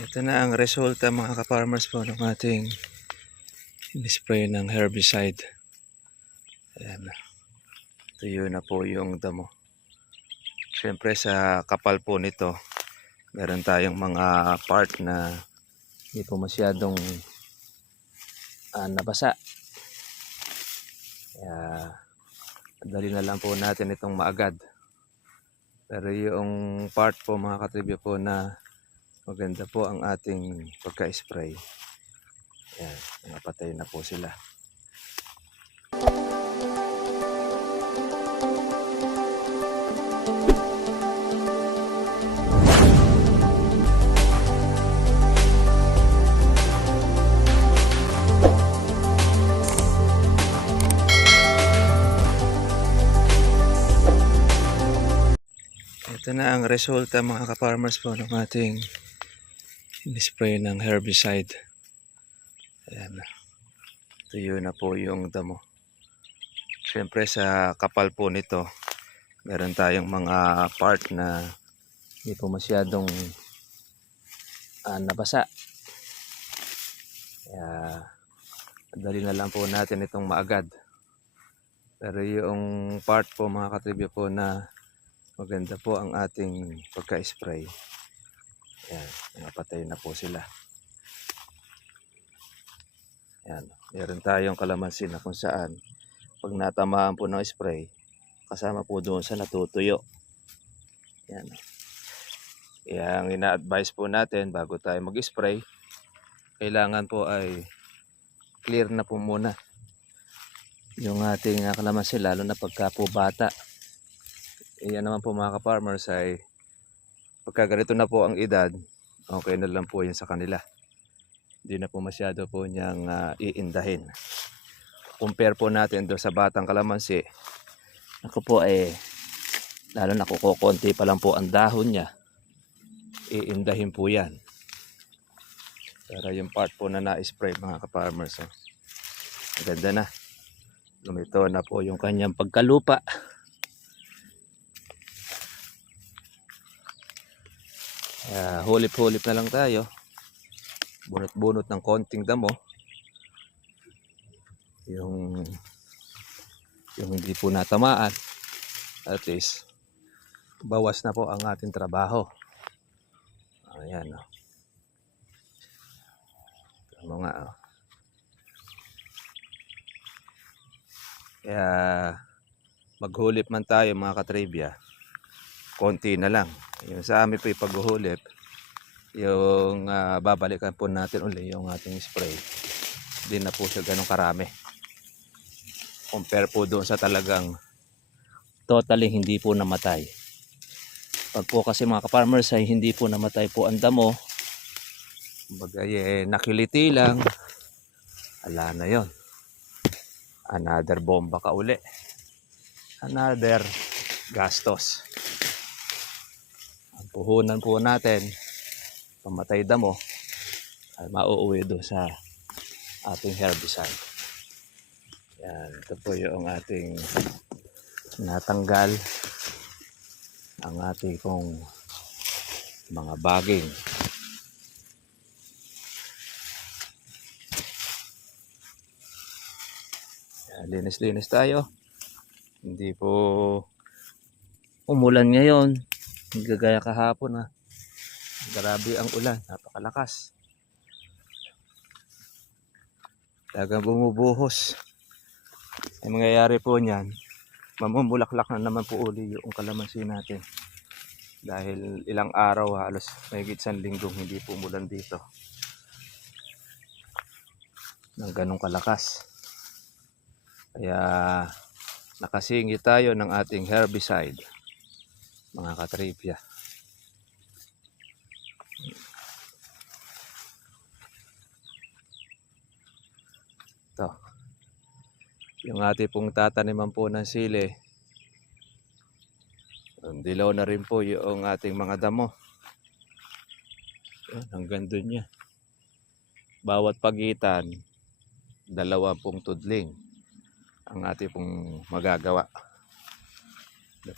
Ito na ang resulta mga ka-farmers po ng ating spray ng herbicide. Ayan. Tuyo na po yung damo. Siyempre sa kapal po nito, meron tayong mga part na hindi po masyadong nabasa. Kaya dali na lang po natin itong maagad. Pero yung part po mga katribyo po na maganda po ang ating pagka-spray. Ayan, napatay na po sila. Ito na ang resulta mga ka-farmers po ng ating spray ng herbicide. Ayan. Tuyo na po yung damo. Siyempre sa kapal po nito, meron tayong mga part na hindi po masyadong nabasa. Kaya dali na lang po natin itong maagad. Pero yung part po mga katribyo po na maganda po ang ating pagka-spray. Ayan, napatay na po sila. Ayan, meron tayong kalamansi na kung saan pag natamaan po ng spray, kasama po doon sa natutuyo. Ayan. Kaya ang ina-advise po natin bago tayo mag-spray, kailangan po ay clear na po muna yung ating kalamansi, lalo na pagka po bata. Iyan naman po mga ka-farmers ay pagka ganito na po ang edad, okay na lang po yan sa kanila. Hindi na po masyado po niyang iindahin. Compare po natin doon sa batang kalamansi. Ako po lalo na kukonti pa lang po ang dahon niya. Iindahin po yan. Pero yung part po na na-spray mga ka-farmers, maganda na. Lumito na po yung kanyang pagkalupa. Hulip-hulip na lang tayo. Bunot-bunot ng konting damo. Yung hindi po natamaan. At least, bawas na po ang ating trabaho. Ayan o. Tama nga o. Kaya maghulip man tayo mga katribya, konti na lang. Yung sa amin po yung paghuhulip, yung babalikan po natin uli yung ating spray. Hindi na po siya ganun karami. Compare po doon sa talagang totally hindi po namatay. Pag po kasi mga ka-farmers ay hindi po namatay po ang damo, bagay nakiliti lang, ala na yon. Another bomba ka uli. Another gastos. Ang puhunan po natin, pamatay damo, ay mauuwi doon sa ating herbicide. Yan, ito po yung ating natanggal ang ating pong mga baging. Linis-linis tayo. Hindi po umulan ngayon. Hindi gaya kahapon grabe ang ulan, napakalakas. Talagang bumubuhos. Ang mangyayari po niyan, mamumulaklak na naman po uli yung kalamansi natin. Dahil ilang araw, halos mahigit 1 linggong hindi po umulan dito. Ng ganong kalakas. Kaya nakasingit tayo ng ating herbicide, mga katribya. Ito. Yung ating pong tataniman po ng sili, dilaw na rin po yung ating mga damo. Hanggang dun niya. Bawat pagitan, 2 pong tudling ang ating pong magagawa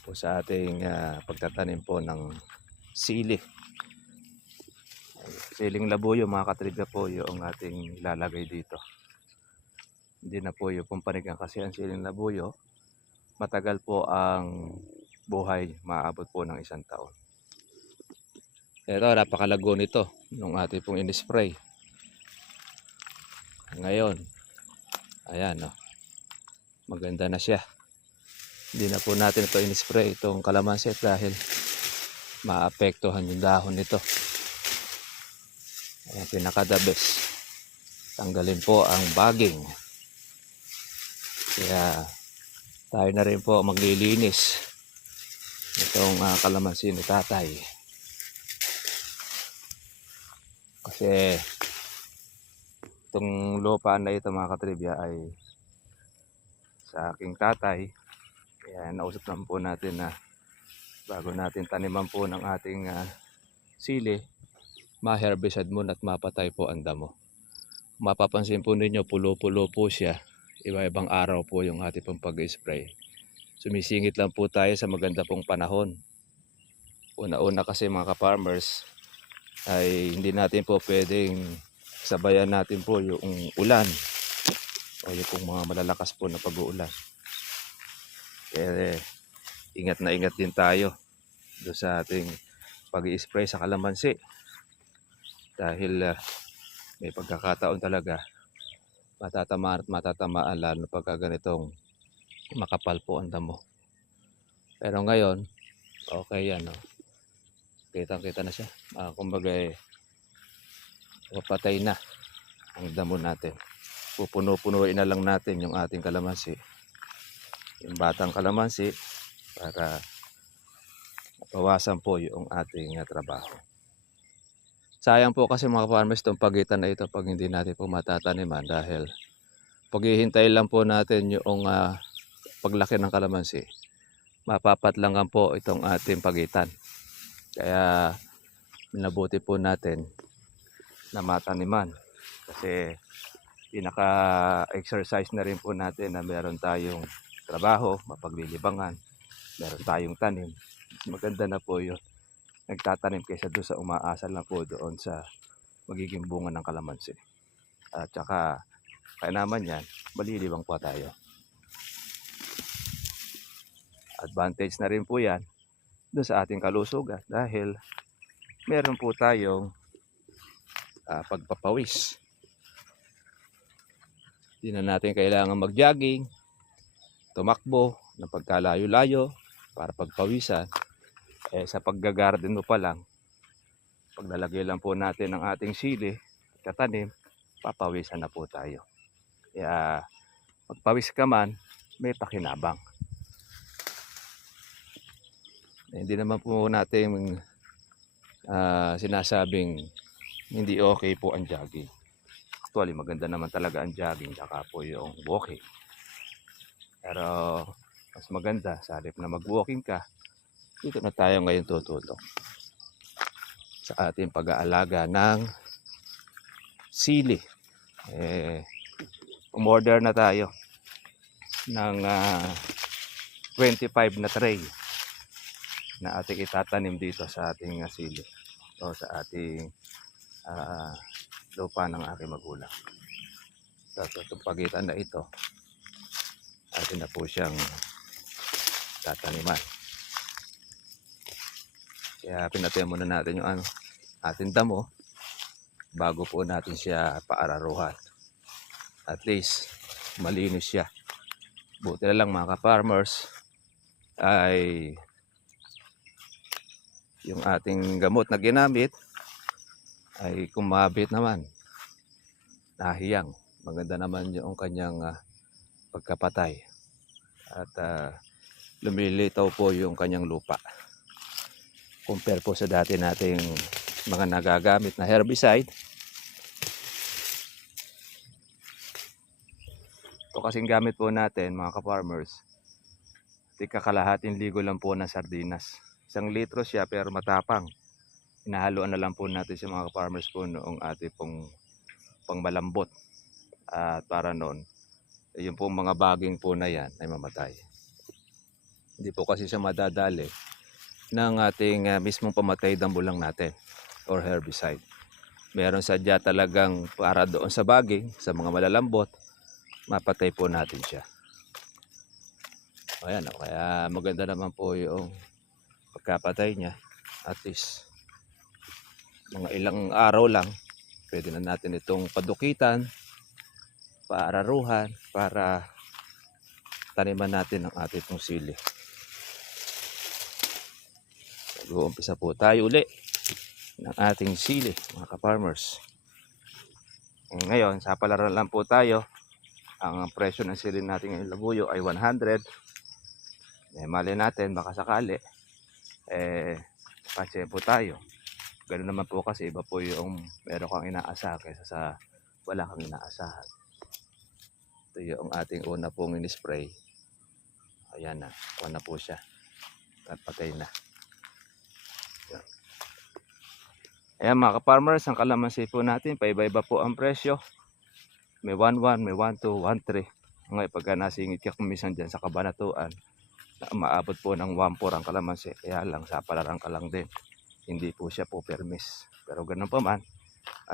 po sa ating pagtatanim po ng sili. Siling labuyo mga katribya po yung ating ilalagay dito. Hindi na po yung pumpanigang kasi ang siling labuyo, matagal po ang buhay, maabot po ng 1 taon. Ito, napakalago nito nung ating pong in-spray. Ngayon, ayan, no, maganda na siya. Hindi na po natin ito in-spray, itong kalamansi, dahil maapektuhan yung dahon nito. Ayan, pinaka-the best. Tanggalin po ang baging. Kaya tayo na rin po maglilinis itong kalamansi ni tatay. Kasi itong lupa na ito mga katribya ay sa aking tatay. Kaya nausap naman po natin na bago natin taniman po ng ating sili, ma-herbicide muna at mapatay po ang damo. Mapapansin po ninyo, pulo-pulo po siya. Iba-ibang araw po yung ating pong pag-spray. Sumisingit lang po tayo sa maganda pong panahon. Una-una kasi mga ka-farmers ay hindi natin po pwedeng sabayan natin po yung ulan o yung pong mga malalakas po na pag-uulan. Kaya ingat na ingat din tayo doon sa ating pag-i-spray sa kalamansi. Dahil may pagkakataon talaga matatamaan at matatamaan, lalo pagka ganitong makapal po ang damo. Pero ngayon, okay yan. No? Kitang-kita na siya. Kumbaga mapatay na ang damo natin. Pupuno-punuin na lang natin yung ating kalamansi. Yung batang kalamansi para mabawasan po yung ating trabaho. Sayang po kasi mga farmers itong pagitan na ito pag hindi natin po matataniman, dahil paghihintay lang po natin yung paglaki ng kalamansi, mapapatlangan po itong ating pagitan. Kaya minabuti po natin na mataniman, kasi pinaka-exercise na rin po natin na meron tayong trabaho, mapaglilibangan, meron tayong tanim. Maganda na po yun, nagtatanim kaysa doon sa umaasa lang po doon sa magiging bunga ng kalamansi. At saka kaya naman yan, malilibang pa tayo. Advantage na rin po yan doon sa ating kalusugan, dahil meron po tayong pagpapawis. Hindi na natin kailangan mag-jogging, tumakbo ng pagkalayo-layo para pagpawisan. Sa paggagarden mo pa lang, paglalagay lang po natin ng ating sili, katanim, papawisan na po tayo. Kaya magpawis ka man, may pakinabang. Hindi naman po natin sinasabing hindi okay po ang jogging. Actually, maganda naman talaga ang jogging, saka po yung walking. Pero mas maganda, sa halip na mag-walking ka, dito na tayo ngayon tututok sa ating pag-aalaga ng sili. Umorder na tayo ng 25 na tray na ating itatanim dito sa ating sili o sa ating lupa ng aking magulang. So itong pagitan na ito, atin na po siyang tataniman. Kaya pinatayin muna natin yung ating damo bago po natin siya paararuhan. At least malinis siya. Buti na lang mga ka-farmers ay yung ating gamot na ginamit ay kumabit naman, nahiyang. Maganda naman yung kanyang pagkapatay at lumilitaw po yung kanyang lupa. Compare po sa dati nating mga nagagamit na herbicide. Ito kasing gamit po natin mga ka-farmers, kalahating ligo lang po ng sardinas. 1 litro siya pero matapang. Inahaluan na lang po natin sa mga ka-farmers po noong ating pong pangmalambot. At para noon, yung pong mga baging po na yan ay mamatay. Hindi po kasi siya madadali ng ating mismong pamatay damo lang natin or herbicide. meron sadya talagang para doon sa baging, sa mga malalambot, mapatay po natin siya. Ayan, kaya maganda naman po yung pagkapatay niya. At least, mga ilang araw lang, pwede na natin itong padukitan, paararuhan, para taniman natin ang ating pong sili. Mag-uumpisa po tayo uli ng ating sili, mga ka-farmers. Ngayon, sa palaran lang po tayo. Ang presyo ng sili natin ngayong labuyo ay 100. Mali natin, baka sakali, kasi po tayo. Ganun naman po kasi iba po yung meron kang inaasahan kaysa sa wala kang inaasahan. Ito yung ating una pong in-spray. Ayan na, kuha na po siya. At patay na. Ayan mga ka-farmers, ang kalamansi po natin, paiba-iba po ang presyo. May 1.1, may 1.2, 1.3. Ngayon pagka nasingit ka kumisan dyan sa Kabanatuan, maabot po ng 1.4 ang kalamansi. Kaya lang, sa palarang ka lang din. Hindi po siya po permis. Pero ganun pa man,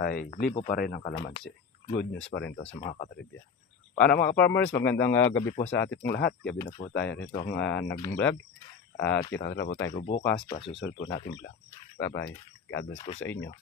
ay libo pa rin ang kalamansi. Good news pa rin to sa mga katribya. Paano mga farmers, magandang gabi po sa ating pong lahat. Gabi na po tayo rito ang naging vlog. At kita na po tayo bukas para susunod po natin vlog. Bye bye. God bless po sa inyo.